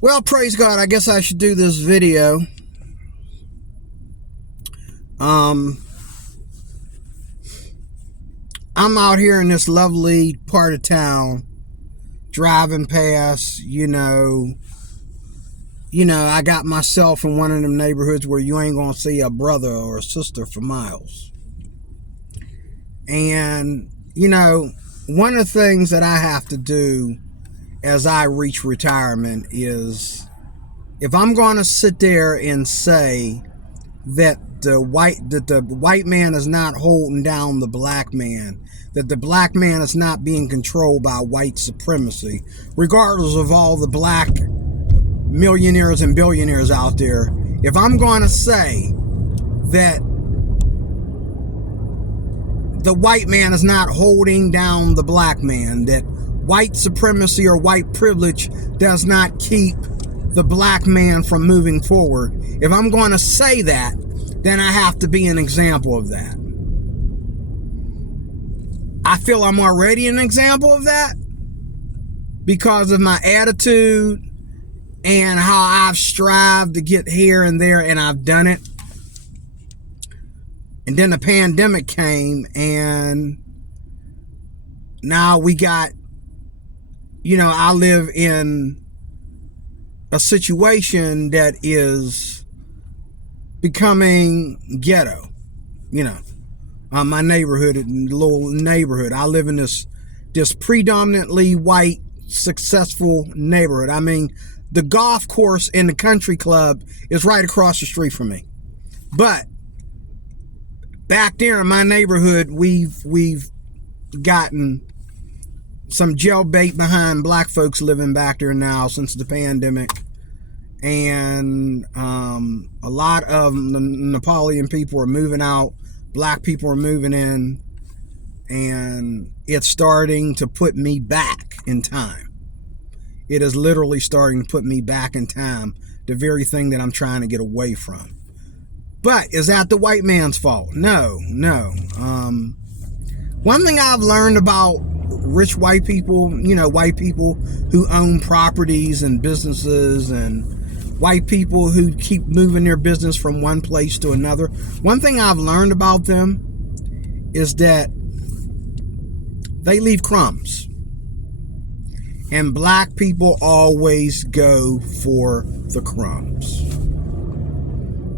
Well, praise God. I guess I should do this video. I'm out here in this lovely part of town, driving past, I got myself in one of them neighborhoods where you ain't gonna see a brother or a sister for miles. And, one of the things that I have to do as I reach retirement is, if I'm going to sit there and say that the white man is not holding down the black man, that the black man is not being controlled by white supremacy, regardless of all the black millionaires and billionaires out there, if I'm going to say that the white man is not holding down the black man, that white supremacy or white privilege does not keep the black man from moving forward, if I'm going to say that, then I have to be an example of that. I feel I'm already an example of that because of my attitude and how I've strived to get here and there, and I've done it. And then the pandemic came, and now we got, I live in a situation that is becoming ghetto. My neighborhood, little neighborhood. I live in this predominantly white, successful neighborhood. I mean, the golf course and the country club is right across the street from me. But back there in my neighborhood, we've gotten some jailbait behind black folks living back there now since the pandemic. And a lot of the Napoleon people are moving out. Black people are moving in. And it's starting to put me back in time. It is literally starting to put me back in time. The very thing that I'm trying to get away from. But is that the white man's fault? No. One thing I've learned about rich white people, white people who own properties and businesses, and white people who keep moving their business from one place to another. One thing I've learned about them is that they leave crumbs. And black people always go for the crumbs.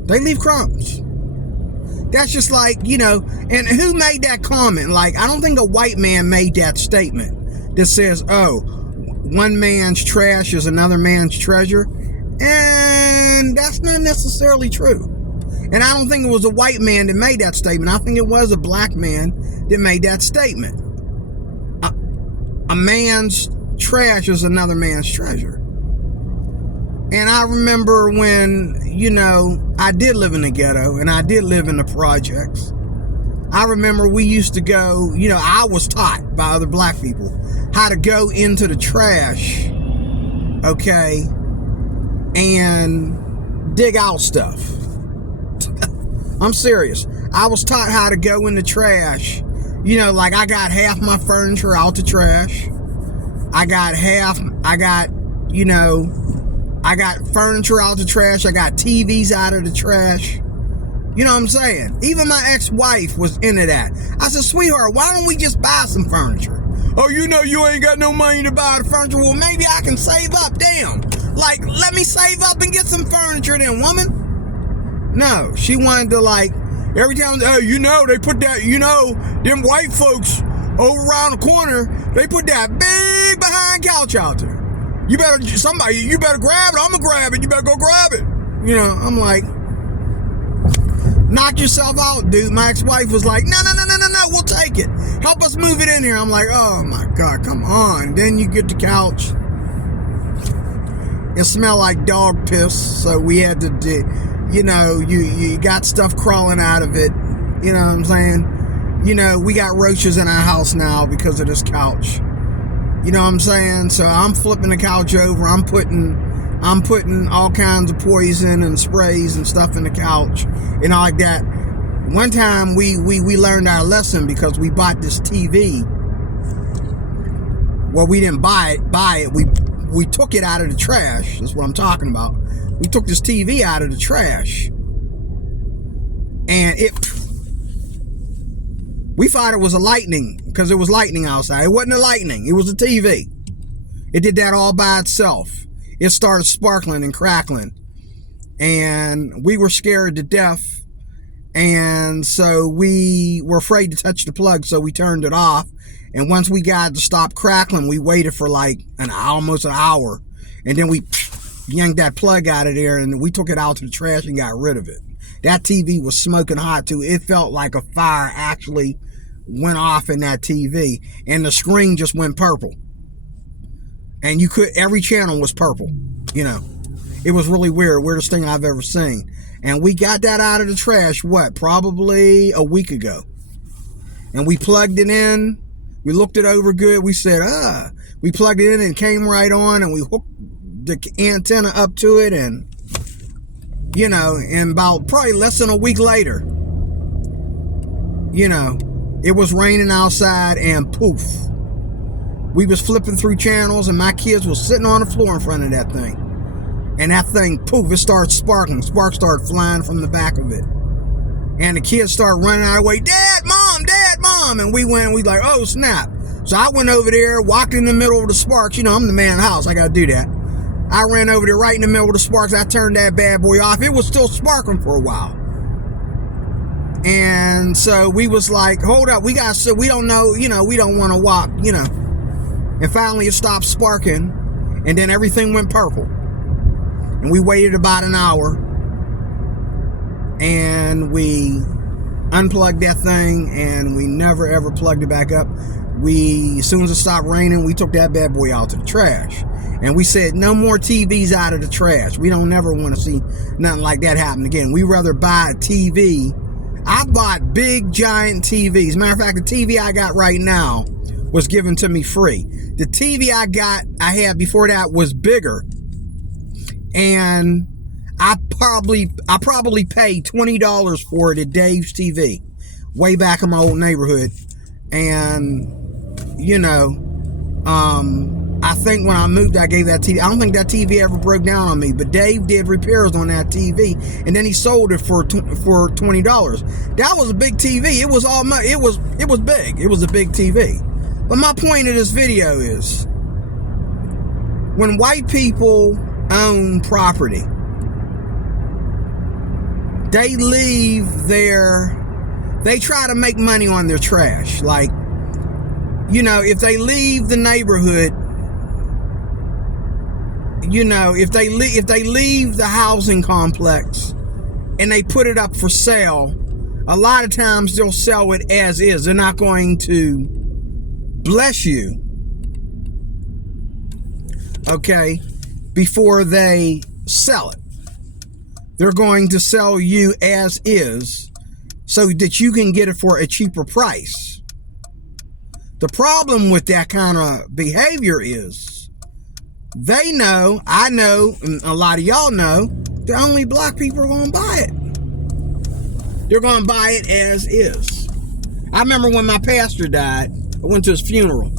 They leave crumbs. That's just like, and who made that comment? Like, I don't think a white man made that statement that says, oh, one man's trash is another man's treasure. And that's not necessarily true. And I don't think it was a white man that made that statement. I think it was a black man that made that statement. A man's trash is another man's treasure. And I remember when, I did live in the ghetto and I did live in the projects. I remember we used to go, I was taught by other black people how to go into the trash, okay, and dig out stuff. I'm serious. I was taught how to go in the trash. Like I got half my furniture out the trash. I got furniture out the trash. I got TVs out of the trash. You know what I'm saying? Even my ex-wife was into that. I said, sweetheart, why don't we just buy some furniture? Oh, you ain't got no money to buy the furniture. Well, maybe I can save up. Damn. Like, let me save up and get some furniture then, woman. No, she wanted to, like, every time, they put that, them white folks over around the corner, they put that big behind couch out there. You better grab it. I'm gonna grab it. You better go grab it. I'm like, knock yourself out, dude. My ex-wife was like, no, we'll take it. Help us move it in here. I'm like, oh my God, come on. Then you get the couch. It smelled like dog piss, so we had to do, you got stuff crawling out of it. You know what I'm saying? We got roaches in our house now because of this couch. You know what I'm saying? So I'm flipping the couch over. I'm putting all kinds of poison and sprays and stuff in the couch and all like that. One time we learned our lesson because we bought this TV. Well, we didn't buy it. We we took it out of the trash. That's what I'm talking about. We took this TV out of the trash, and we thought it was a lightning, because it was lightning outside. It wasn't a lightning. It was a TV. It did that all by itself. It started sparkling and crackling, and we were scared to death, and so we were afraid to touch the plug, so we turned it off. And once we got to stop crackling, we waited for like almost an hour, and then we yanked that plug out of there, and we took it out to the trash and got rid of it. That TV was smoking hot too. It felt like a fire actually went off in that TV, and the screen just went purple, and every channel was purple. You know, it was really weird, weirdest thing I've ever seen. And we got that out of the trash, probably a week ago, and we plugged it in. We looked it over good. We said, we plugged it in and it came right on, and we hooked the antenna up to it, and you know, and about probably less than a week later, you know, it was raining outside, and poof, we was flipping through channels, and my kids was sitting on the floor in front of that thing, and that thing, poof, it started sparkling. Sparks started flying from the back of it, and the kids started running out of the way. Dad, Mom, and we like, oh snap. So I went over there, walked in the middle of the sparks. You know, I'm the man of the house, I gotta do that. I ran over there right in the middle of the sparks. I turned that bad boy off. It was still sparkling for a while. And so we was like, hold up, we don't know, you know, we don't want to walk, you know. And finally it stopped sparking, and then everything went purple. And we waited about an hour, and we unplugged that thing, and we never ever plugged it back up. As soon as it stopped raining, we took that bad boy out to the trash. And we said, no more TVs out of the trash. We don't never want to see nothing like that happen again. We rather buy a TV. I bought big, giant TVs. Matter of fact, the TV I got right now was given to me free. The TV I had before that was bigger. And I probably paid $20 for it at Dave's TV, way back in my old neighborhood. And, you know, I think when I moved, I gave that TV. I don't think that TV ever broke down on me, but Dave did repairs on that TV, and then he sold it for $20. That was a big TV. It was big. It was a big TV. But my point of this video is, when white people own property, they try to make money on their trash. Like, you know, if they leave the neighborhood, you know, if they leave the housing complex and they put it up for sale, a lot of times they'll sell it as is. They're not going to bless you, okay, before they sell it. They're going to sell you as is so that you can get it for a cheaper price. The problem with that kind of behavior is, they know, I know, and a lot of y'all know, that only black people are going to buy it. They're going to buy it as is. I remember when my pastor died, I went to his funeral.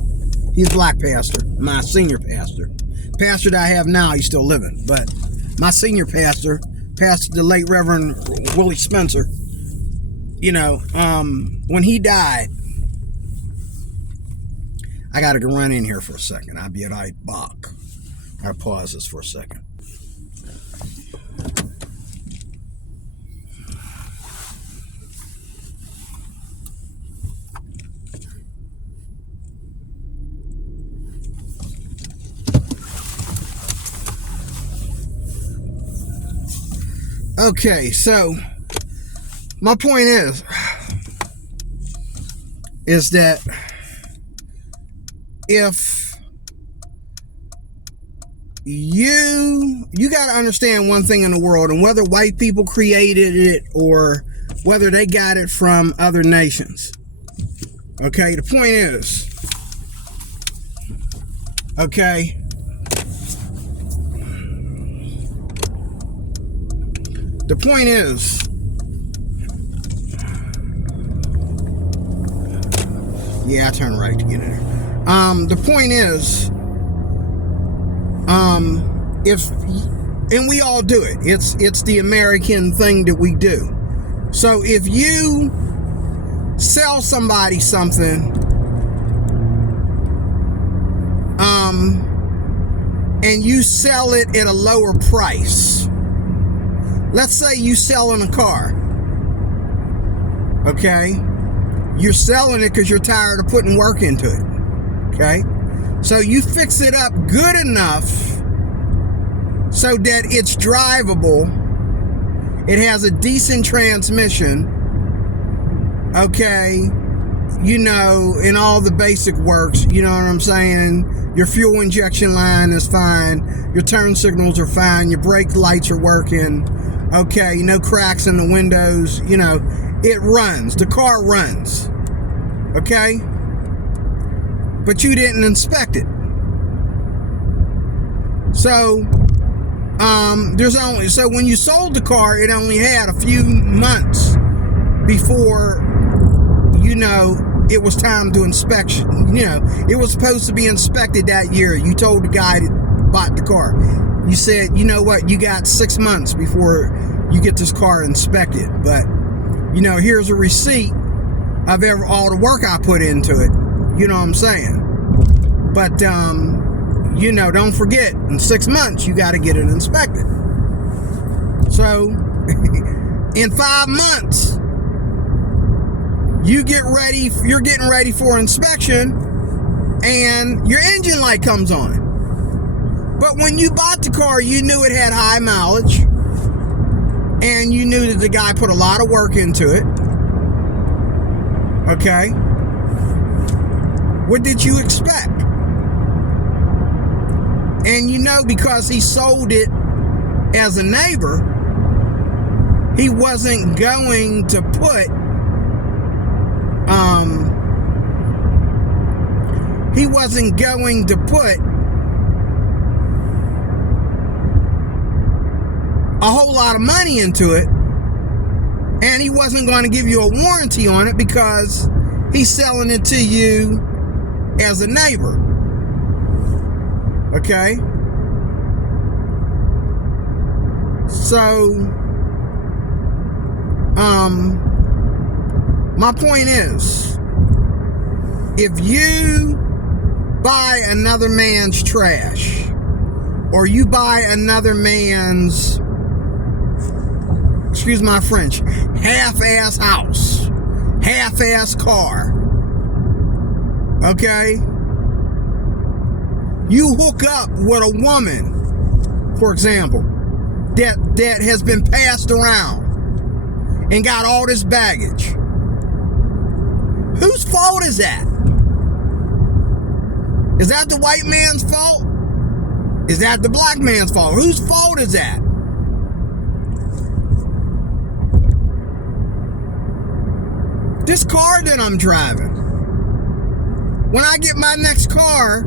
He's a black pastor, my senior pastor. Pastor that I have now, he's still living. But my senior pastor, the late Reverend Willie Spencer, you know, when he died, I got to run in here for a second. I'll be right back. I'll pause this for a second. Okay, so my point is that if you got to understand one thing in the world, and whether white people created it or whether they got it from other nations. Okay, the point is, okay, the point is, yeah, I turn right to get in there. The point is, If, and we all do it. It's the American thing that we do. So if you sell somebody something, and you sell it at a lower price, let's say you selling a car, okay? You're selling it because you're tired of putting work into it, okay? So you fix it up good enough so that it's drivable. It has a decent transmission, okay? You know, and all the basic works, you know what I'm saying? Your fuel injection line is fine. Your turn signals are fine. Your brake lights are working. Okay, no cracks in the windows. You know, it runs. The car runs. Okay? But you didn't inspect it. So, so when you sold the car, it only had a few months before, you know, it was time to inspection. You know, it was supposed to be inspected that year. You told the guy that bought the car. You said, you know what, you got 6 months before you get this car inspected. But, you know, here's a receipt of all the work I put into it. You know what I'm saying? But, you know, don't forget, in 6 months, you got to get it inspected. So, in 5 months, you're getting ready for inspection, and your engine light comes on. But when you bought the car, you knew it had high mileage, and you knew that the guy put a lot of work into it. Okay? What did you expect? And you know, because he sold it as a neighbor, he wasn't going to put a whole lot of money into it, and he wasn't going to give you a warranty on it because he's selling it to you as a neighbor. Okay? So, my point is, if you buy another man's trash, or you buy another man's, excuse my French, half-ass house, half-ass car, okay? You hook up with a woman, for example, that has been passed around and got all this baggage. Whose fault is that? Is that the white man's fault? Is that the black man's fault? Whose fault is that? This car that I'm driving, when I get my next car,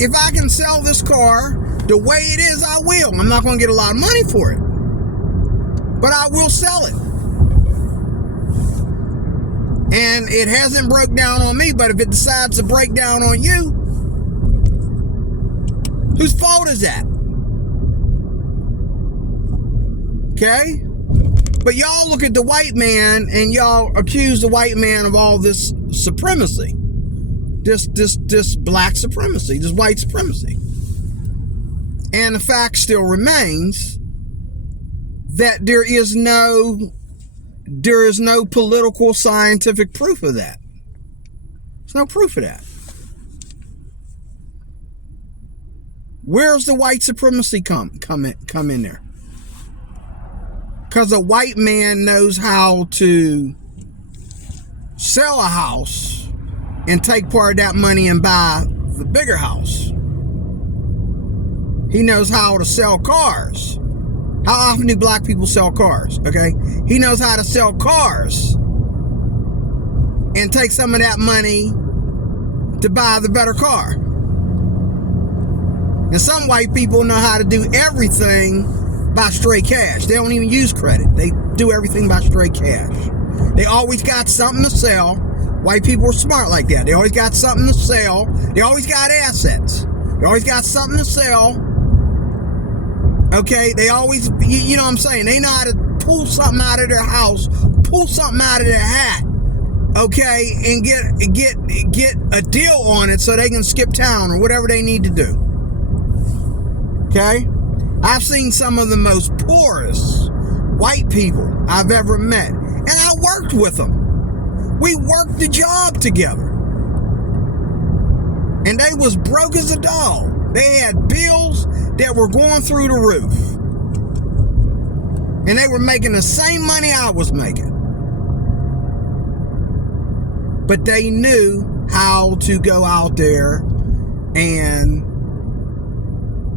if I can sell this car the way it is, I will. I'm not going to get a lot of money for it, but I will sell it. And it hasn't broke down on me, but if it decides to break down on you, whose fault is that? Okay? But y'all look at the white man and y'all accuse the white man of all this supremacy. This black supremacy, this white supremacy. And the fact still remains that there is no political scientific proof of that. There's no proof of that. Where's the white supremacy come in there? Because a white man knows how to sell a house and take part of that money and buy the bigger house. He knows how to sell cars. How often do black people sell cars? Okay? He knows how to sell cars and take some of that money to buy the better car. And some white people know how to do everything by straight cash. They don't even use credit. They do everything by straight cash. They always got something to sell. White people are smart like that. They always got something to sell. They always got assets. They always got something to sell. Okay, they always, you know what I'm saying? They know how to pull something out of their house, pull something out of their hat, okay, and get a deal on it so they can skip town or whatever they need to do. Okay? I've seen some of the most poorest white people I've ever met, and I worked with them. We worked the job together. And they was broke as a dog. They had bills that were going through the roof. And they were making the same money I was making. But they knew how to go out there and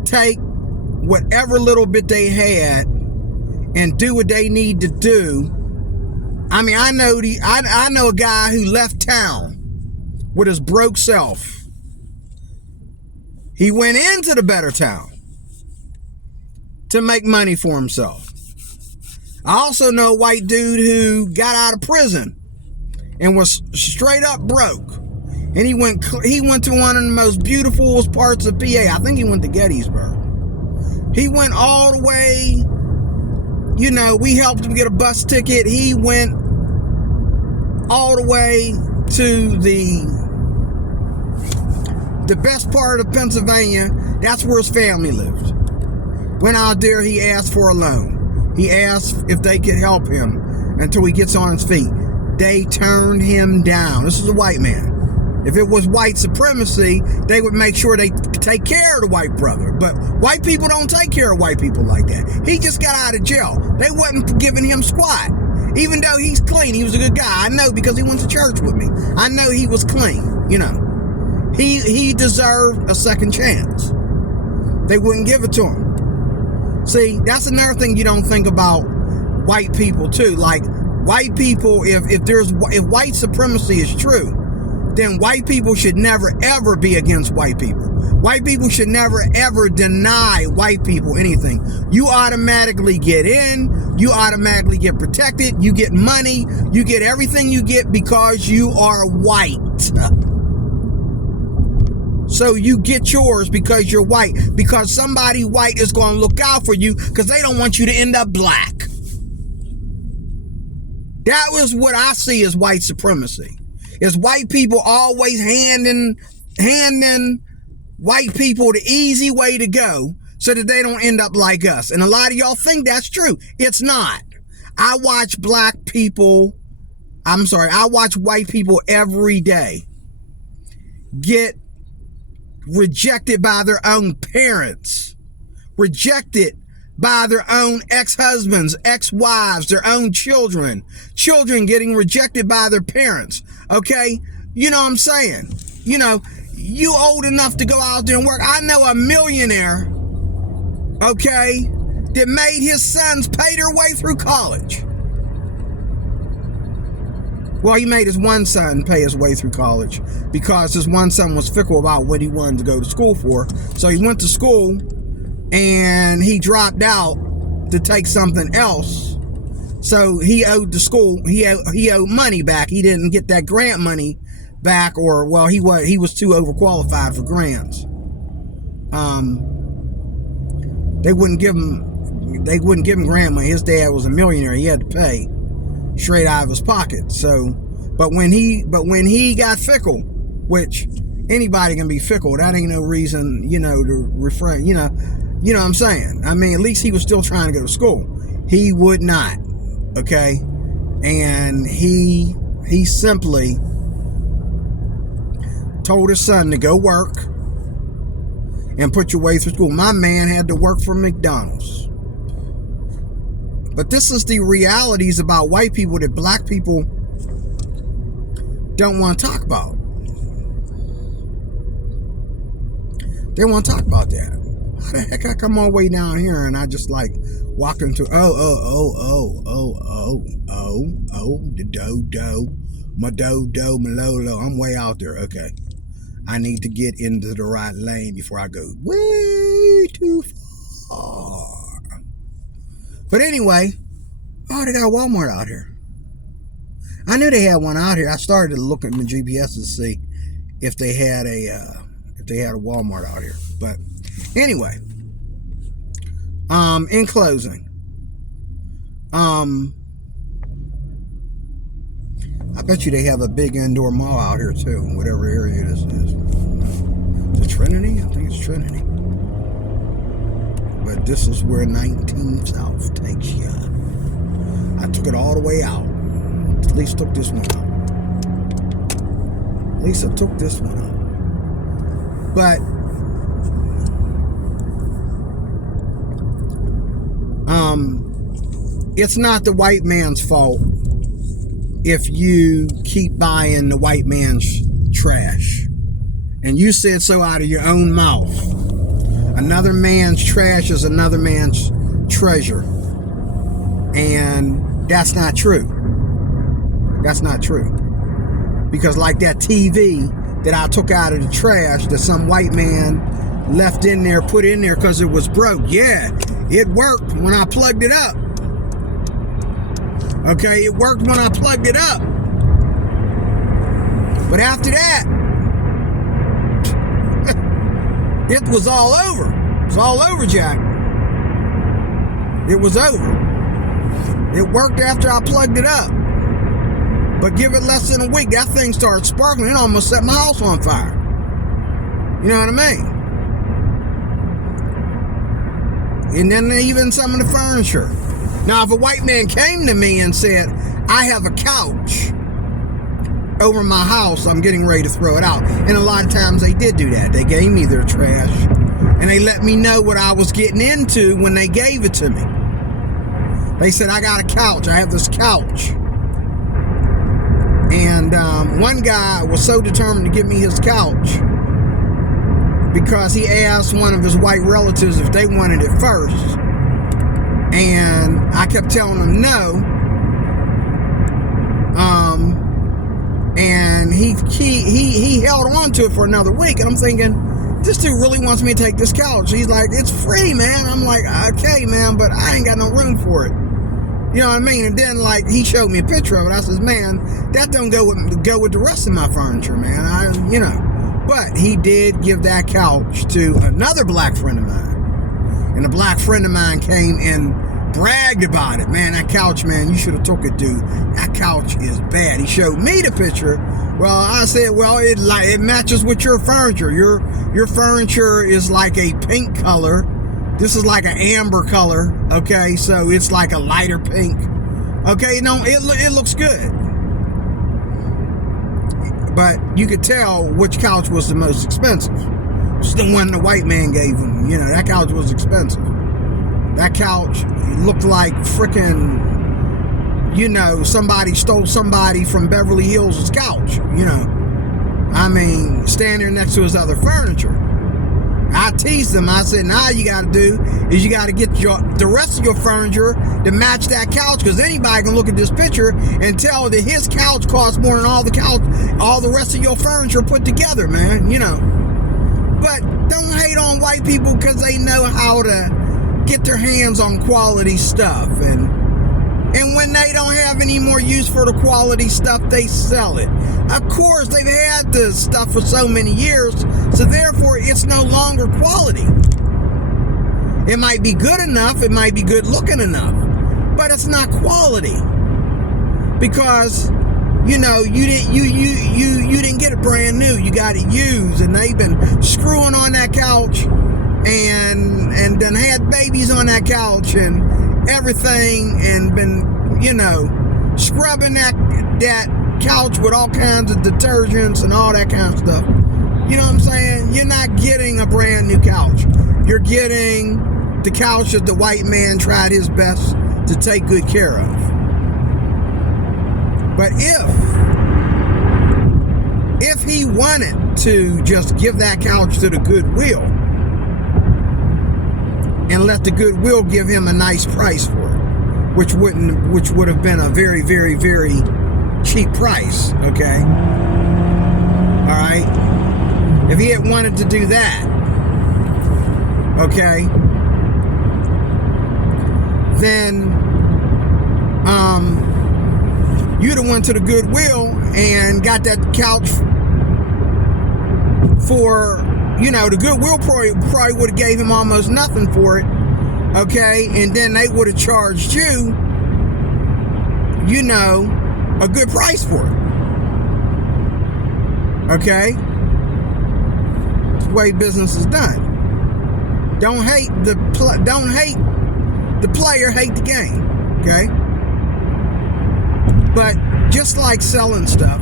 take whatever little bit they had and do what they need to do. I mean, I know a guy who left town with his broke self. He went into the better town to make money for himself. I also know a white dude who got out of prison and was straight up broke. And he went to one of the most beautiful parts of PA. I think he went to Gettysburg. He went all the way, you know, we helped him get a bus ticket. He went all the way to the best part of Pennsylvania. That's where his family lived. Went out there, he asked for a loan. He asked if they could help him until he gets on his feet. They turned him down. This is a white man. If it was white supremacy, they would make sure they take care of the white brother. But white people don't take care of white people like that. He just got out of jail. They wasn't giving him squat. Even though he's clean, he was a good guy. I know because he went to church with me. I know he was clean, you know. He deserved a second chance. They wouldn't give it to him. See, that's another thing you don't think about white people too. Like white people, if white supremacy is true, then white people should never ever be against white people. White people should never ever deny white people anything. You automatically get in, you automatically get protected, you get money, you get everything you get because you are white. So you get yours because you're white, because somebody white is going to look out for you because they don't want you to end up black. That was what I see as white supremacy. Is white people always handing white people the easy way to go so that they don't end up like us. And a lot of y'all think that's true. It's not. I watch white people every day get rejected by their own parents, rejected by their own ex-husbands, ex-wives, their own children getting rejected by their parents. Okay, you know what I'm saying? You know, you old enough to go out there and work. I know a millionaire, okay, that made his sons pay their way through college. Well, he made his one son pay his way through college because his one son was fickle about what he wanted to go to school for. So he went to school and he dropped out to take something else. So he owed the school, he owed money back. He didn't get that grant money back, or well, he was too overqualified for grants. They wouldn't give him grant money. His dad was a millionaire. He had to pay straight out of his pocket. So, but when he got fickle, which anybody can be fickle, that ain't no reason, you know, to refrain, you know what I'm saying? I mean, at least he was still trying to go to school. He would not, okay? And he simply told his son to go work and put your way through school. My man had to work for McDonald's. But this is the realities about white people that black people don't want to talk about. They want to talk about that. How the heck I come all the way down here and I just like walk into my lolo. I'm way out there. Okay. I need to get into the right lane before I go way too far. But anyway, oh, they got a Walmart out here. I knew they had one out here. I started to look at my GPS to see if they had a Walmart out here. But anyway, in closing, I bet you they have a big indoor mall out here too, whatever area this is. The Trinity? I think it's Trinity. But this is where 19 South takes you. I took it all the way out. At least took this one out. At least I took this one out. But it's not the white man's fault if you keep buying the white man's trash. And you said so out of your own mouth. Another man's trash is another man's treasure. And that's not true. That's not true. Because like that TV that I took out of the trash that some white man left in there, put in there because it was broke. Yeah, it worked when I plugged it up. Okay, it worked when I plugged it up. But after that, it was all over. It's all over, Jack. It was over. It worked after I plugged it up. But give it less than a week, that thing started sparkling. It almost set my house on fire. You know what I mean? And then even some of the furniture. Now, if a white man came to me and said, I have a couch over my house, I'm getting ready to throw it out. And a lot of times they did do that. They gave me their trash. And they let me know what I was getting into when they gave it to me. They said, I got a couch. I have this couch. And one guy was so determined to give me his couch because he asked one of his white relatives if they wanted it first. And I kept telling him no. And he held on to it for another week. And I'm thinking, this dude really wants me to take this couch. He's like, it's free, man. I'm like, okay, man, but I ain't got no room for it. You know what I mean? And then, like, he showed me a picture of it. I says, man, that don't go with the rest of my furniture, man. But he did give that couch to another black friend of mine. And a black friend of mine came and bragged about it. Man, that couch, man, you should have took it, dude. That couch is bad. He showed me the picture. Well, I said, well, it matches with your furniture. Your furniture is like a pink color. This is like an amber color, okay? So it's like a lighter pink. Okay, no, it looks good. But you could tell which couch was the most expensive. It's the one the white man gave him. You know, that couch was expensive. That couch looked like frickin', you know, somebody stole somebody from Beverly Hills' couch, you know. I mean, standing there next to his other furniture. I teased him. I said, now you got to do is you got to get the rest of your furniture to match that couch, because anybody can look at this picture and tell that his couch costs more than all the rest of your furniture put together, man, you know. But don't hate on white people because they know how to get their hands on quality stuff. And when they don't have any more use for the quality stuff, they sell it. Of course, they've had the stuff for so many years, so therefore it's no longer quality. It might be good enough, it might be good looking enough, but it's not quality. Because, you know, you didn't get it brand new, you got it used, and they've been screwing on that couch and then had babies on that couch and everything, and been, you know, scrubbing that couch with all kinds of detergents and all that kind of stuff. You know what I'm saying? You're not getting a brand new couch. You're getting the couch that the white man tried his best to take good care of. But if he wanted to just give that couch to the Goodwill and let the Goodwill give him a nice price for it, which would have been a very, very, very cheap price, okay? All right? If he had wanted to do that, okay, then you'd have went to the Goodwill and got that couch for the Goodwill probably would have gave him almost nothing for it, okay? And then they would have charged you, a good price for it, okay? That's the way business is done. Don't hate the player, hate the game, okay? But just like selling stuff,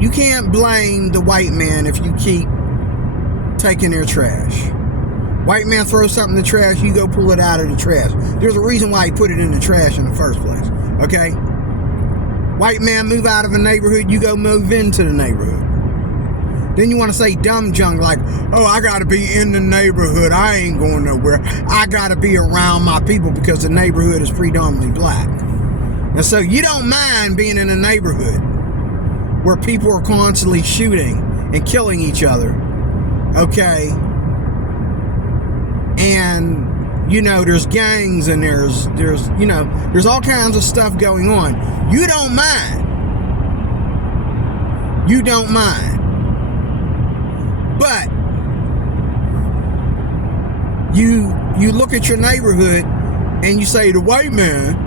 you can't blame the white man if you keep taking their trash. White man throws something in the trash, you go pull it out of the trash. There's a reason why he put it in the trash in the first place, okay? White man move out of a neighborhood, you go move into the neighborhood. Then you want to say dumb junk like, oh, I got to be in the neighborhood. I ain't going nowhere. I got to be around my people because the neighborhood is predominantly black. And so you don't mind being in a neighborhood where people are constantly shooting and killing each other, okay? And, there's gangs and there's all kinds of stuff going on. You don't mind. You don't mind. But you look at your neighborhood and you say, the white man,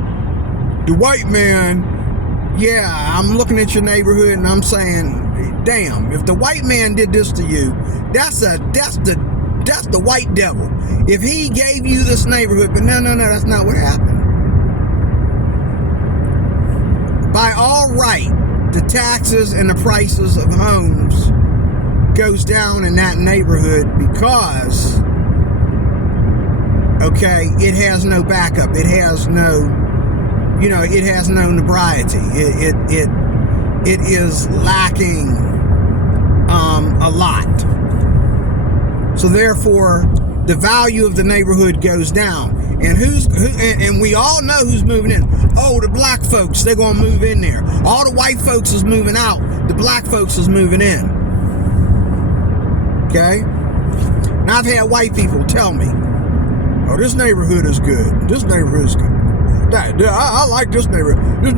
yeah, I'm looking at your neighborhood and I'm saying, damn, if the white man did this to you, that's the white devil. If he gave you this neighborhood, but no, that's not what happened. By all right, the taxes and the prices of homes goes down in that neighborhood because, okay, it has no backup. It has no, it has no sobriety. It is lacking a lot. So therefore, the value of the neighborhood goes down. And and we all know who's moving in. Oh, the black folks, they're gonna move in there. All the white folks is moving out. The black folks is moving in. Okay? Now I've had white people tell me, oh, this neighborhood is good. This neighborhood is good. I like this neighborhood. This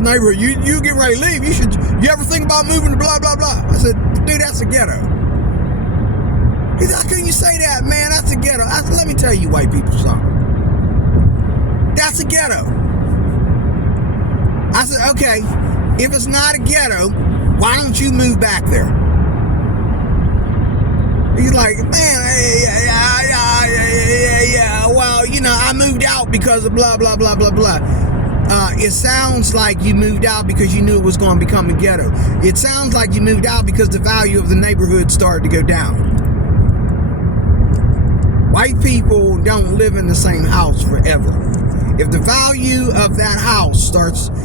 neighborhood, you get ready to leave. You ever think about moving to blah, blah, blah? I said, dude, that's a ghetto. He said, how can you say that, man? That's a ghetto. I said, let me tell you white people something. That's a ghetto. I said, okay, if it's not a ghetto, why don't you move back there? He's like, man, yeah, well, I moved out because of blah, blah, blah, blah, blah. It sounds like you moved out because you knew it was going to become a ghetto. It sounds like you moved out because the value of the neighborhood started to go down. White people don't live in the same house forever. If the value of that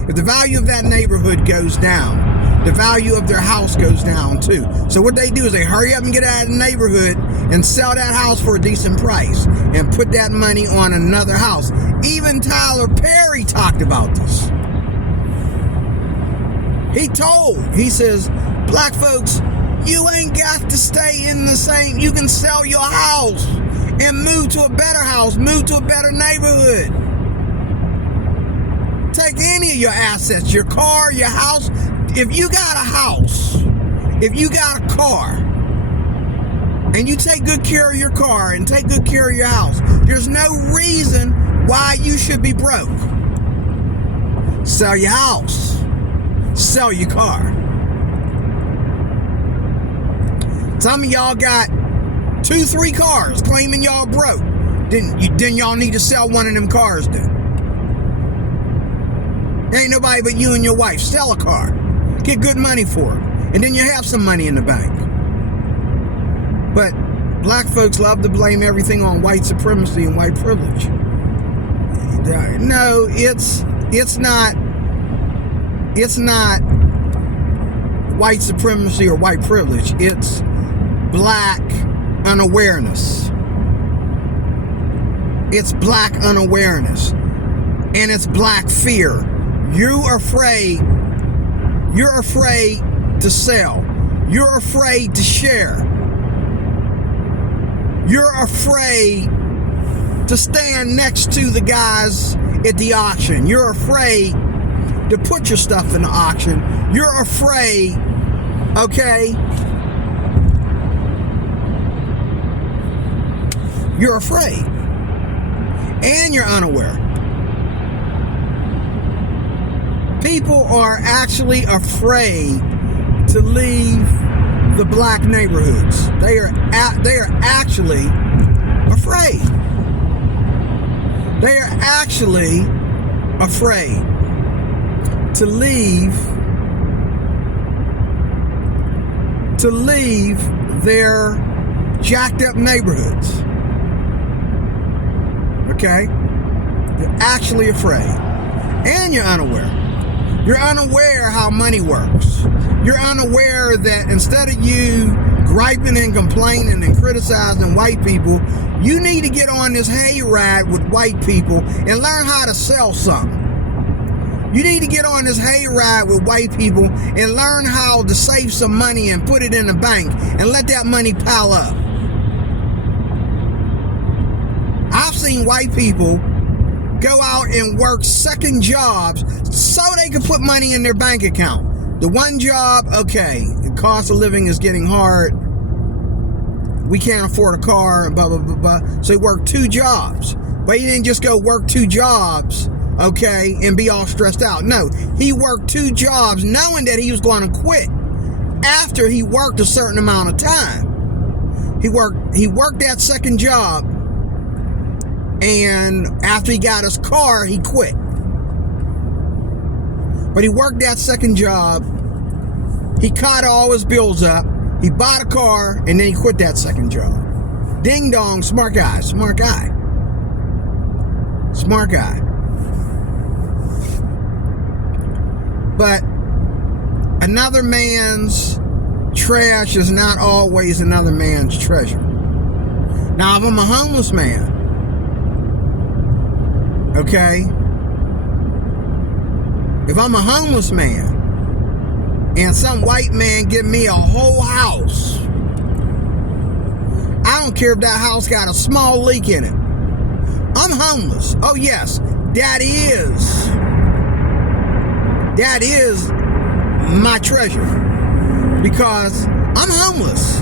if the value of that neighborhood goes down, the value of their house goes down too. So what they do is they hurry up and get out of the neighborhood and sell that house for a decent price and put that money on another house. Even Tyler Perry talked about this. He says, black folks, you ain't got to stay in the same, you can sell your house and move to a better house, move to a better neighborhood. Take any of your assets, your car, your house. If you got a house, if you got a car, and you take good care of your car and take good care of your house, there's no reason why you should be broke. Sell your house. Sell your car. Some of y'all got 2-3 cars claiming y'all broke. Then y'all need to sell one of them cars then. Ain't nobody but you and your wife. Sell a car. Get good money for it. And then you have some money in the bank. But black folks love to blame everything on white supremacy and white privilege. No, it's not white supremacy or white privilege. It's black unawareness. It's black unawareness. And it's black fear. You're afraid to sell. You're afraid to share. You're afraid to stand next to the guys at the auction. You're afraid to put your stuff in the auction. You're afraid, okay, you're afraid. And you're unaware. People are actually afraid to leave the black neighborhoods. They are actually afraid. They are actually afraid to leave their jacked up neighborhoods. Okay? You're actually afraid. And you're unaware. You're unaware how money works. You're unaware that instead of you griping and complaining and criticizing white people, you need to get on this hayride with white people and learn how to sell something. You need to get on this hayride with white people and learn how to save some money and put it in the bank and let that money pile up. I've seen white people go out and work second jobs so they can put money in their bank account. The one job, okay, the cost of living is getting hard. We can't afford a car, blah, blah, blah, blah. So he worked 2 jobs. But he didn't just go work 2 jobs, okay, and be all stressed out. No, he worked 2 jobs knowing that he was going to quit after he worked a certain amount of time. He worked that second job, and after he got his car, he quit. But he worked that second job, he caught all his bills up, he bought a car, and then he quit that second job. Ding dong, smart guy, smart guy. Smart guy. But another man's trash is not always another man's treasure. Now, if I'm a homeless man, okay? If I'm a homeless man and some white man give me a whole house, I don't care if that house got a small leak in it. I'm homeless. Oh yes, that is my treasure, because I'm homeless.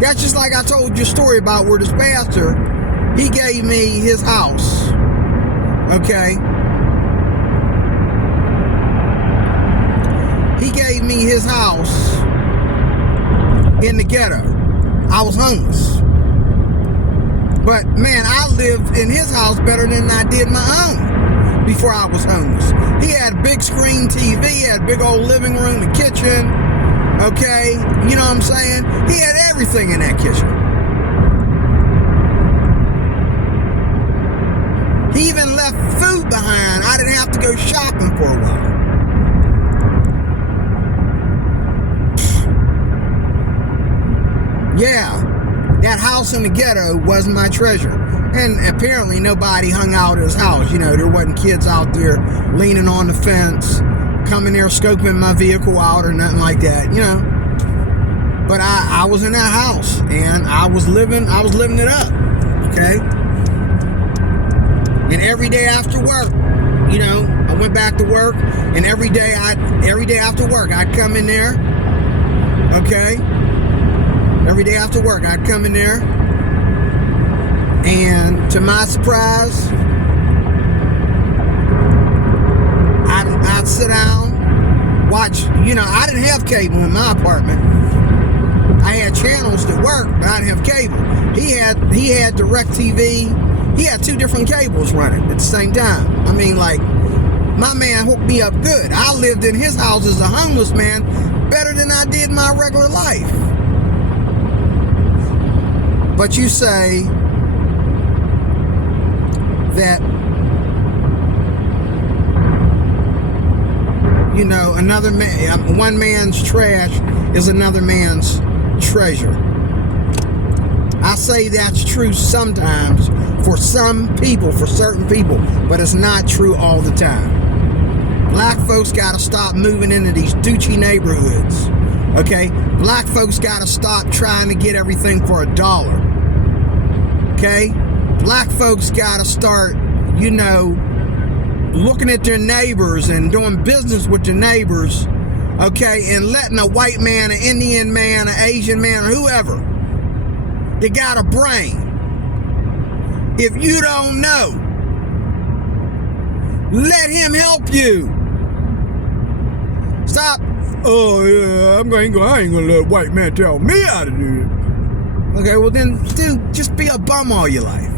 That's just like I told you a story about where this pastor, he gave me his house, okay? He gave me his house in the ghetto. I was homeless. But man, I lived in his house better than I did my own before I was homeless. He had a big screen TV, he had a big old living room, a kitchen, okay? You know what I'm saying? He had everything in that kitchen. He even left food behind. I didn't have to go shopping for a while. Yeah. That house in the ghetto was my treasure. And apparently nobody hung out at his house. You know, there wasn't kids out there leaning on the fence, coming there scoping my vehicle out or nothing like that, you know. But I was in that house and I was living it up. Okay? And every day after work, you know, I went back to work, and every day after work I'd come in there. Okay? Every day after work, I'd come in there, and to my surprise, I'd sit down, watch. You know, I didn't have cable in my apartment. I had channels that worked, but I didn't have cable. He had DirecTV. He had 2 different cables running at the same time. I mean, like, my man hooked me up good. I lived in his house as a homeless man better than I did my regular life. But you say that, you know, one man's trash is another man's treasure. I say that's true sometimes for some people, for certain people, but it's not true all the time. Black folks got to stop moving into these douchey neighborhoods. Okay? Black folks got to stop trying to get everything for $1. Okay? Black folks got to start, you know, looking at their neighbors and doing business with their neighbors, okay, and letting a white man, an Indian man, an Asian man, or whoever, they got a brain, If you don't know, let him help you. Stop. Oh yeah, I ain't gonna let a white man tell me how to do it. Okay, well then, dude, just be a bum all your life.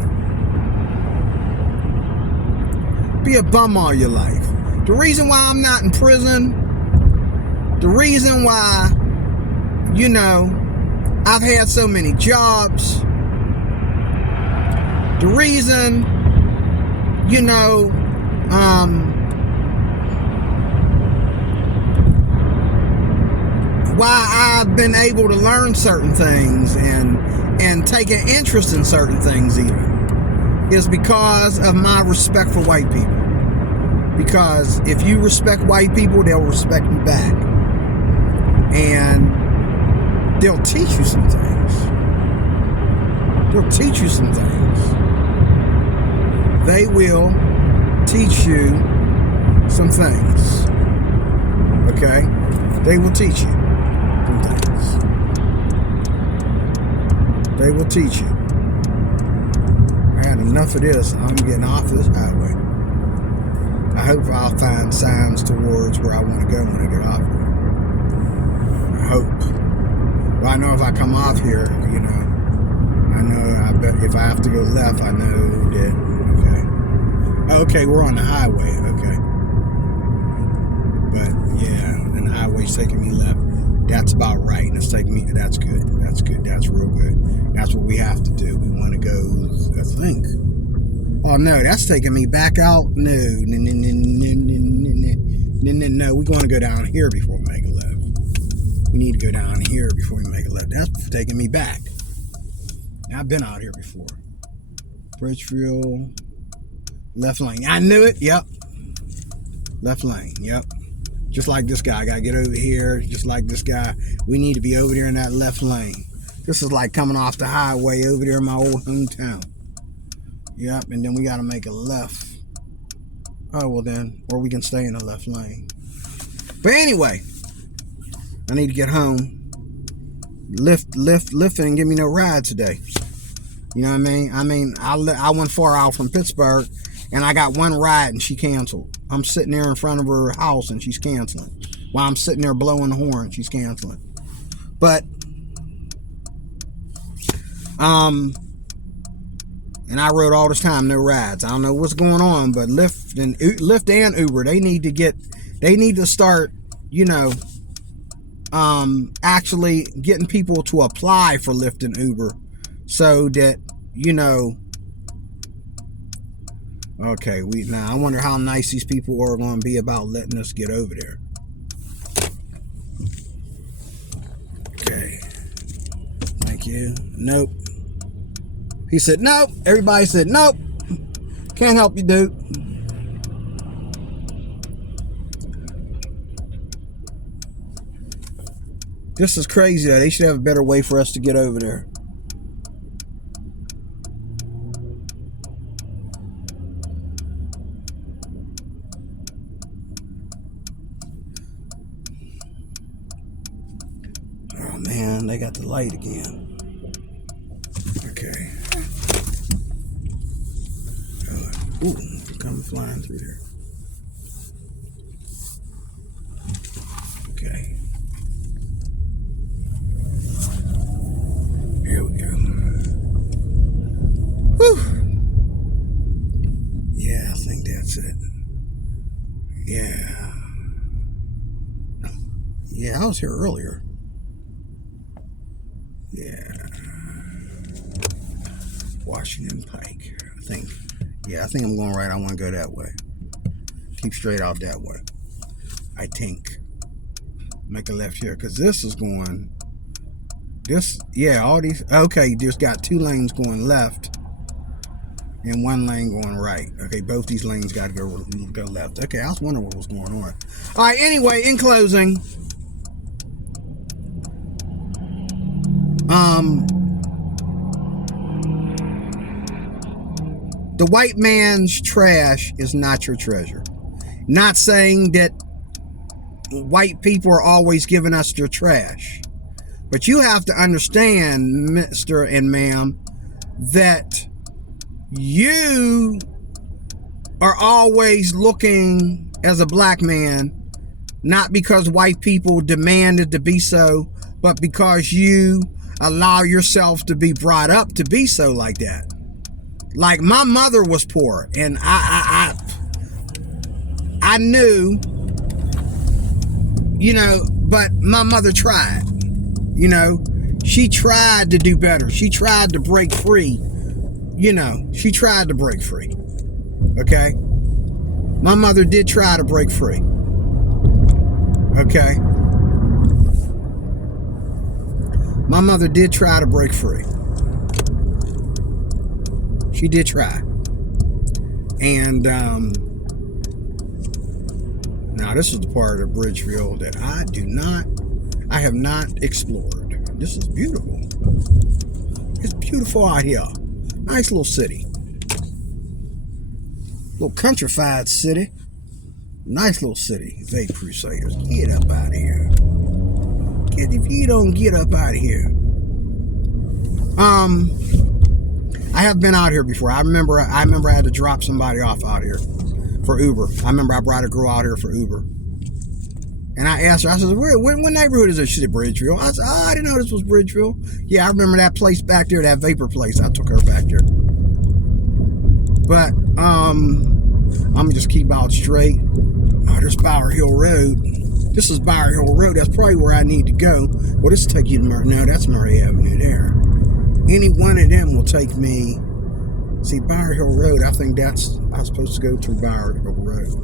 Be a bum all your life. The reason why I'm not in prison, the reason why, you know, I've had so many jobs, the reason, you know, why I've been able to learn certain things and take an interest in certain things even, is because of my respect for white people. Because if you respect white people, they'll respect you back. And they'll teach you some things. They'll teach you some things. They will teach you some things. Okay? They will teach you some things. They will teach you. I had enough of this. I'm getting off this highway. I hope I'll find signs towards where I want to go when I get off here. I hope. Well, I know if I come off here, you know, I know, I bet if I have to go left, I know that, okay, we're on the highway, okay. But, yeah, and the highway's taking me left. That's about right, and it's taking me, that's good, that's real good. That's what we have to do. We want to go, I think. Oh no, that's taking me back out. No, we're going to go down here before we make a left. We need to go down here before we make a left. That's taking me back. I've been out here before. Bridgefield, left lane. I knew it. Yep. Left lane. Yep. Just like this guy. I got to get over here. Just like this guy. We need to be over there in that left lane. This is like coming off the highway over there in my old hometown. Yep, and then we got to make a left. Oh, well then, or we can stay in the left lane. But anyway, I need to get home. Lyft didn't give me no ride today. You know what I mean? I went far out from Pittsburgh, and I got one ride, and she canceled. I'm sitting there in front of her house, and she's canceling. While I'm sitting there blowing the horn, she's canceling. But, and I rode all this time, no rides. I don't know what's going on, but Lyft and Uber, they need to start, you know, actually getting people to apply for Lyft and Uber so that, you know, okay, now I wonder how nice these people are going to be about letting us get over there. Okay. Thank you. Nope. He said, nope. Everybody said, nope. Can't help you, dude. This is crazy, though. They should have a better way for us to get over there. Oh, man. They got the light again. Okay. Ooh, come flying through there. Okay. Here we go. Whew. Yeah, I think that's it. Yeah. Yeah, I was here earlier. Yeah. Washington Pike, I think. Yeah, I think I'm going right. I want to go that way. Keep straight out that way. I think. Make a left here, because this is going... This, yeah, all these... Okay, there's got two lanes going left and one lane going right. Okay, both these lanes got to go left. Okay, I was wondering what was going on. All right, anyway, in closing... The white man's trash is not your treasure. Not saying that white people are always giving us their trash. But you have to understand, Mr. and ma'am, that You are always looking as a black man, not because white people demand it to be so, but because you allow yourself to be brought up to be so like that. Like my mother was poor, and I knew, but my mother tried. She tried to do better. She tried to break free. She tried to break free. Okay? My mother did try to break free. Okay? My mother did try to break free. She did try. And now this is the part of Bridgeville that I have not explored. This is beautiful. It's beautiful out here. Nice little city. Little countrified city. Nice little city. Vape Crusaders. Get up out of here. If you don't get up out of here. I have been out here before. I remember I had to drop somebody off out here for Uber. I remember I brought a girl out here for Uber. And I asked her, I said, what neighborhood is this? She said, Bridgeville. I said, I didn't know this was Bridgeville. Yeah, I remember that place back there, that vapor place. I took her back there. But, I'm going to just keep out straight. Oh, there's Bower Hill Road. This is Bower Hill Road. That's probably where I need to go. Well, this will take you to Murray. No, that's Murray Avenue there. Any one of them will take me. See, Bower Hill Road, I think I'm supposed to go through Bower Hill Road.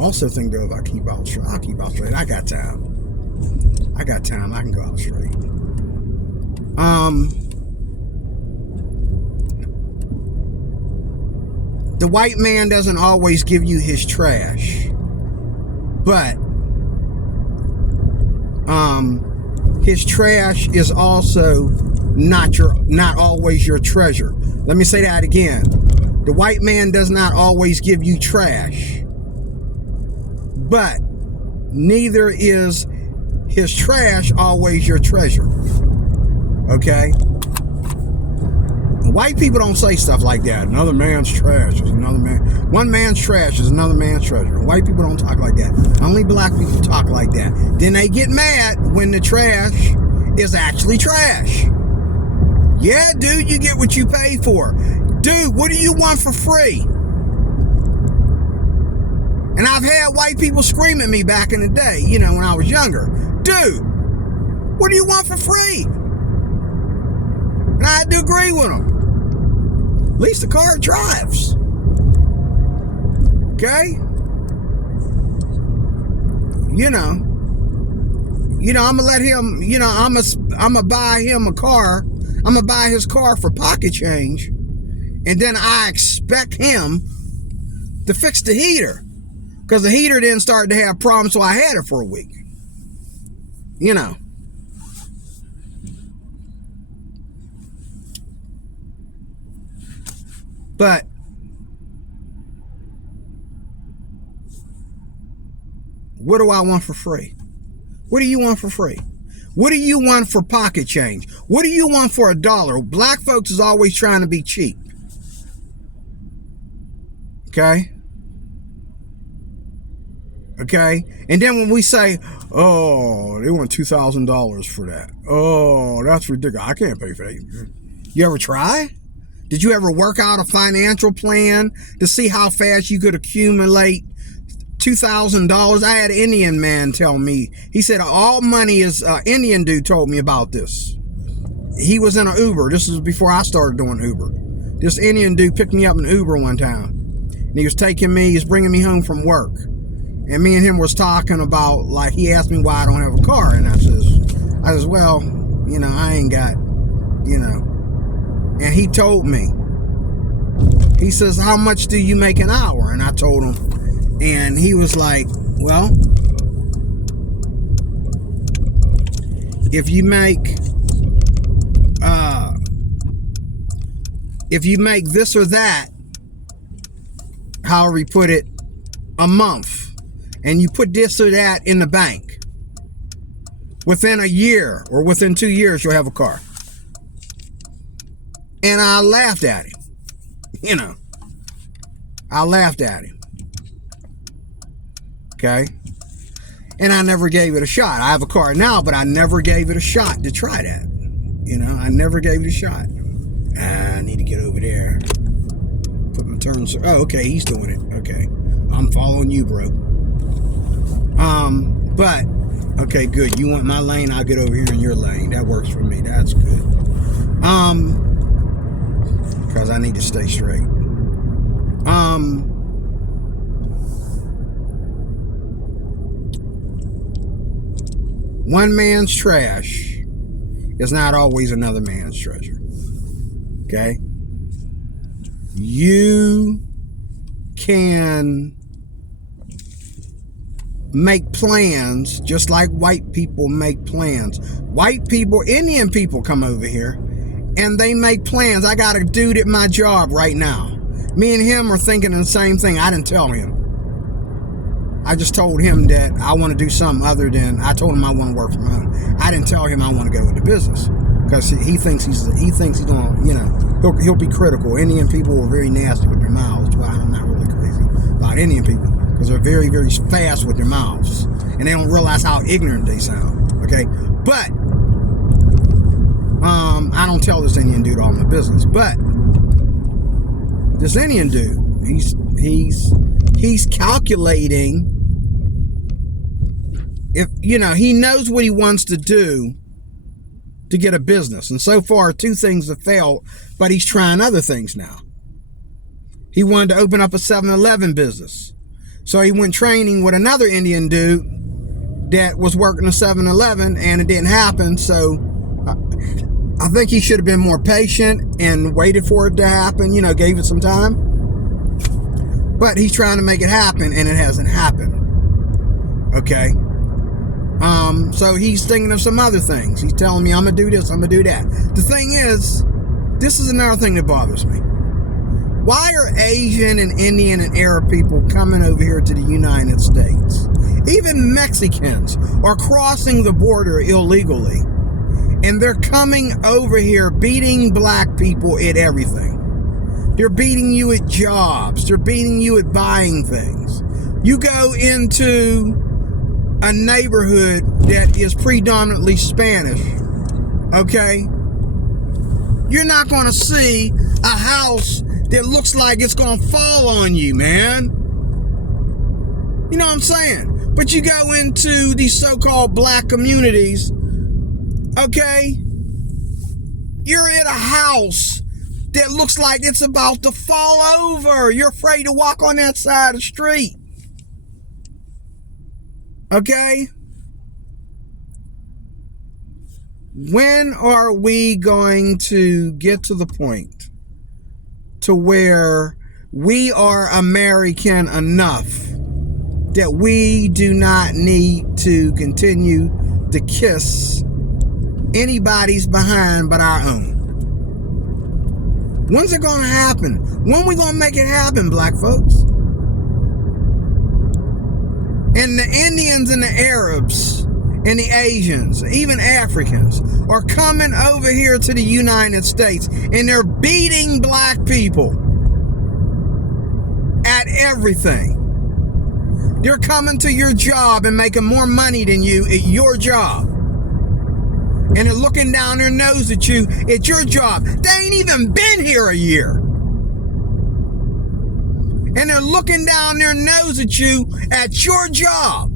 Also think, though, if I keep out straight, I'll keep out straight. I got time. I can go out straight. The white man doesn't always give you his trash, but his trash is also not always your treasure. Let me say that again. The white man does not always give you trash, but neither is his trash always your treasure. Okay? White people don't say stuff like that. Another man's trash is another man. One man's trash is another man's treasure. White people don't talk like that. Only black people talk like that. Then they get mad when the trash is actually trash. Yeah, dude, you get what you pay for. Dude, what do you want for free? And I've had white people scream at me back in the day, when I was younger. Dude, what do you want for free? And I had to agree with them. At least the car drives. Okay? I'm gonna let him, I'm gonna buy him a car. I'm gonna buy his car for pocket change. And then I expect him to fix the heater. Because the heater didn't start to have problems, so I had it for a week. But what do I want for free? What do you want for free? What do you want for pocket change? What do you want for $1? Black folks is always trying to be cheap. Okay? Okay? And then when we say, oh, they want $2,000 for that. Oh, that's ridiculous. I can't pay for that. You ever try? Did you ever work out a financial plan to see how fast you could accumulate $2,000? I had an Indian man tell me. He said all money is, Indian dude told me about this. He was in an Uber. This was before I started doing Uber. This Indian dude picked me up in Uber one time. And he was bringing me home from work. And me and him was talking about, like, he asked me why I don't have a car. And I says, well, I ain't got, And he told me, he says, how much do you make an hour? And I told him, and he was like, well, if you make this or that, however you put it, a month, and you put this or that in the bank, within a year or within 2 years, you'll have a car. And I laughed at him. You know, I laughed at him. Okay. And I never gave it a shot. I have a car now, but I never gave it a shot to try that. You know, I never gave it a shot. I need to get over there. Put my turns. Oh, okay, he's doing it. Okay. I'm following you, bro. But, okay, good. You want my lane, I'll get over here in your lane. That works for me. That's good. Because I need to stay straight. One man's trash is not always another man's treasure. Okay? You can make plans just like white people make plans. White people, Indian people come over here and they make plans. I got a dude at my job right now. Me and him are thinking the same thing. I didn't tell him. I just told him that I want to do something other than, I told him I want to work from home. I didn't tell him I want to go into business because he thinks he's going, you know, he'll be critical. Indian people are very nasty with their mouths. That's why I'm not really crazy about Indian people, because they're very, very fast with their mouths and they don't realize how ignorant they sound. Okay. But, I don't tell this Indian dude all my business, but this Indian dude, he's calculating. If, you know, he knows what he wants to do to get a business. And so far, 2 things have failed, but he's trying other things now. He wanted to open up a 7-Eleven business. So he went training with another Indian dude that was working a 7-Eleven, and it didn't happen. So I think he should have been more patient and waited for it to happen, you know, gave it some time. But he's trying to make it happen, and it hasn't happened. Okay. So he's thinking of some other things. He's telling me, I'm going to do this, I'm going to do that. The thing is, this is another thing that bothers me. Why are Asian and Indian and Arab people coming over here to the United States? Even Mexicans are crossing the border illegally. And they're coming over here beating black people at everything. They're beating you at jobs. They're beating you at buying things. You go into a neighborhood that is predominantly Spanish, okay? You're not going to see a house that looks like it's going to fall on you, man. You know what I'm saying? But you go into these so-called black communities, okay? You're at a house that looks like it's about to fall over. You're afraid to walk on that side of the street. Okay? When are we going to get to the point to where we are American enough that we do not need to continue to kiss anybody's behind but our own? When's it going to happen? When are we going to make it happen, black folks? And the Indians and the Arabs and the Asians, even Africans, are coming over here to the United States and they're beating black people at everything. They're coming to your job and making more money than you at your job. And they're looking down their nose at you at your job. They ain't even been here a year. And they're looking down their nose at you at your job.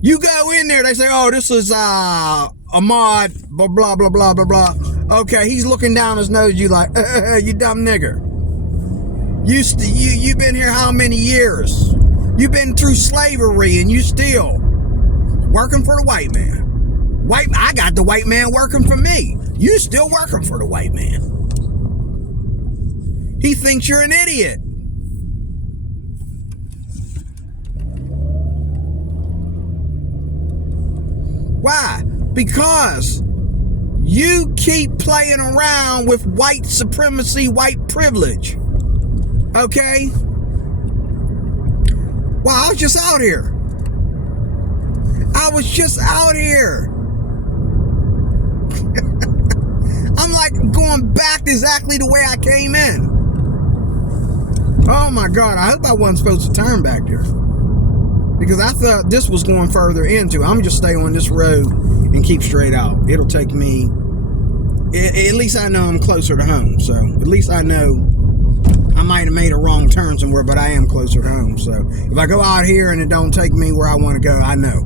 You go in there, they say, oh, this is Ahmad, blah, blah, blah, blah, blah, blah. Okay, he's looking down his nose at you like, you dumb nigger. You've been here how many years? You've been through slavery and you still working for the white man. I got the white man working for me. You still working for the white man. He thinks you're an idiot. Why? Because you keep playing around with white supremacy, white privilege. Okay? Well, I was just out here. I'm like going back exactly the way I came in. Oh my God, I hope I wasn't supposed to turn back there, because I thought this was going further into. I'm just stay on this road and keep straight out. It'll take me, at least I know I'm closer to home. So at least I know I might have made a wrong turn somewhere, but I am closer to home. So if I go out here and it don't take me where I want to go, I know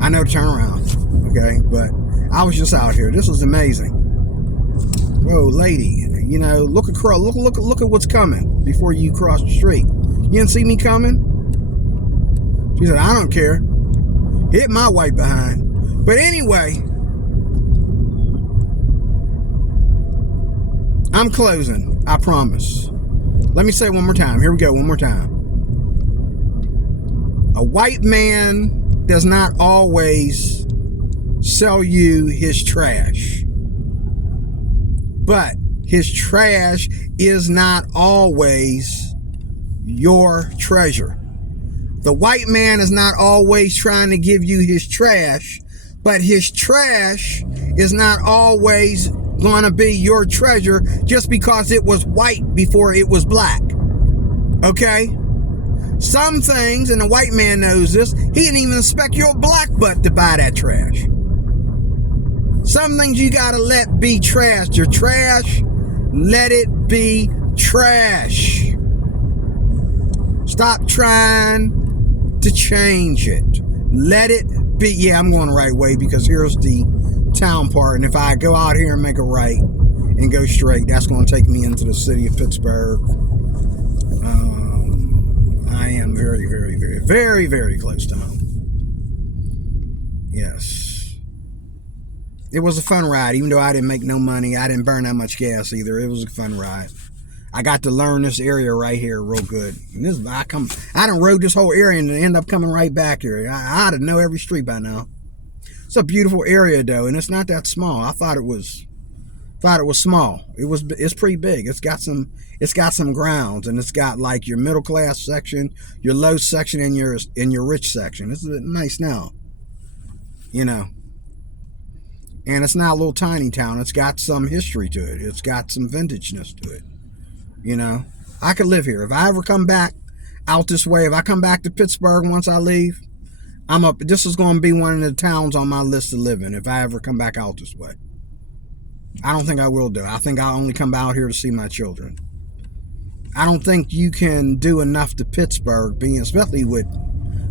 to turn around. Okay, but I was just out here. This was amazing. Whoa, lady, you know, look across, look at what's coming before you cross the street. You didn't see me coming? She said, I don't care. Hit my white behind. But anyway, I'm closing, I promise. Let me say it one more time. Here we go, one more time. A white man does not always sell you his trash. But his trash is not always your treasure. The white man is not always trying to give you his trash, but his trash is not always going to be your treasure just because it was white before it was black. Okay? Some things, and the white man knows this, he didn't even expect your black butt to buy that trash. Some things you gotta let be trash. Your trash, let it be trash. Stop trying to change it. Let it be. Yeah, I'm going the right way because here's the town part, and if I go out here and make a right and go straight, that's going to take me into the city of Pittsburgh. I am very, very, very, very, very close to home. Yes. It was a fun ride, even though I didn't make no money. I didn't burn that much gas either. It was a fun ride. I got to learn this area right here real good. And this, I done rode this whole area and end up coming right back here. I ought to know every street by now. It's a beautiful area though, and it's not that small. I thought it was small. It's pretty big. It's got some grounds, and it's got like your middle class section, your low section, and your rich section. It's nice now, you know. And it's not a little tiny town. It's got some history to it. It's got some vintageness to it. You know, I could live here. If I ever come back out this way, if I come back to Pittsburgh once I leave, this is going to be one of the towns on my list to live in if I ever come back out this way. I don't think I will do. I think I'll only come out here to see my children. I don't think you can do enough to Pittsburgh, especially with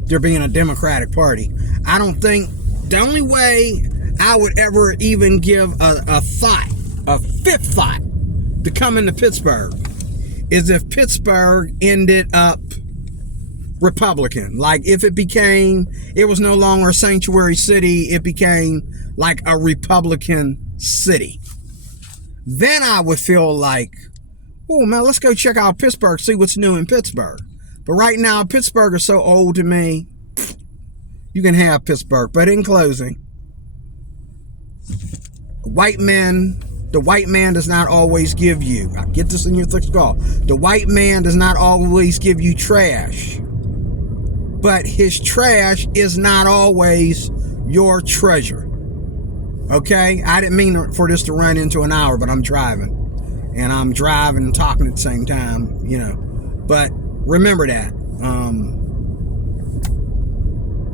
there being a Democratic Party. I don't think the only way I would ever even give a fifth thought to come into Pittsburgh is if Pittsburgh ended up Republican. Like if it was no longer a sanctuary city, it became like a Republican city. Then I would feel like, oh man, let's go check out Pittsburgh, see what's new in Pittsburgh. But right now, Pittsburgh is so old to me, you can have Pittsburgh. But in closing, the white man does not always give you, get this in your thick skull, the white man does not always give you trash. But his trash is not always your treasure. Okay? I didn't mean for this to run into an hour, but I'm driving. And I'm driving and talking at the same time, you know. But remember that.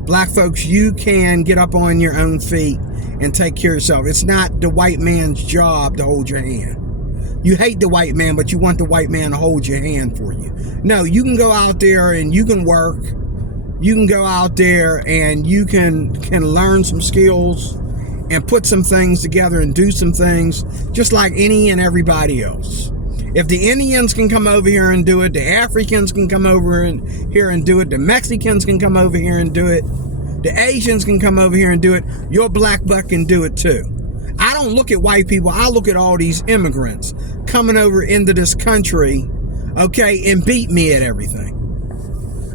Black folks, you can get up on your own feet and take care of yourself. It's not the white man's job to hold your hand. You hate the white man, but you want the white man to hold your hand for you. No, you can go out there and you can work. You can go out there and you can learn some skills and put some things together and do some things just like any and everybody else. If the Indians can come over here and do it, the Africans can come over here and do it, the Mexicans can come over here and do it, the Asians can come over here and do it, your black butt can do it too. I don't look at white people, I look at all these immigrants coming over into this country, okay, and beat me at everything.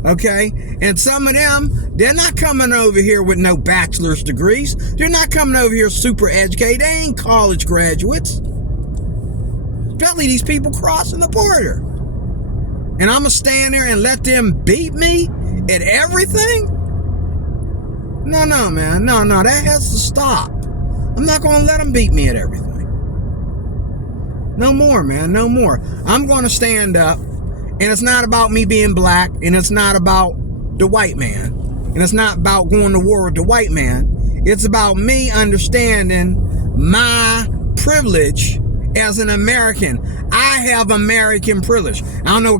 Okay, and some of them, they're not coming over here with no bachelor's degrees. They're not coming over here super educated. They ain't college graduates. Especially these people crossing the border. And I'm gonna stand there and let them beat me at everything? No, man. No, that has to stop. I'm not gonna let them beat me at everything. No more, man. No more. I'm going to stand up, and it's not about me being black, and it's not about the white man, and it's not about going to war with the white man. It's about me understanding my privilege as an American. I have American privilege. I don't know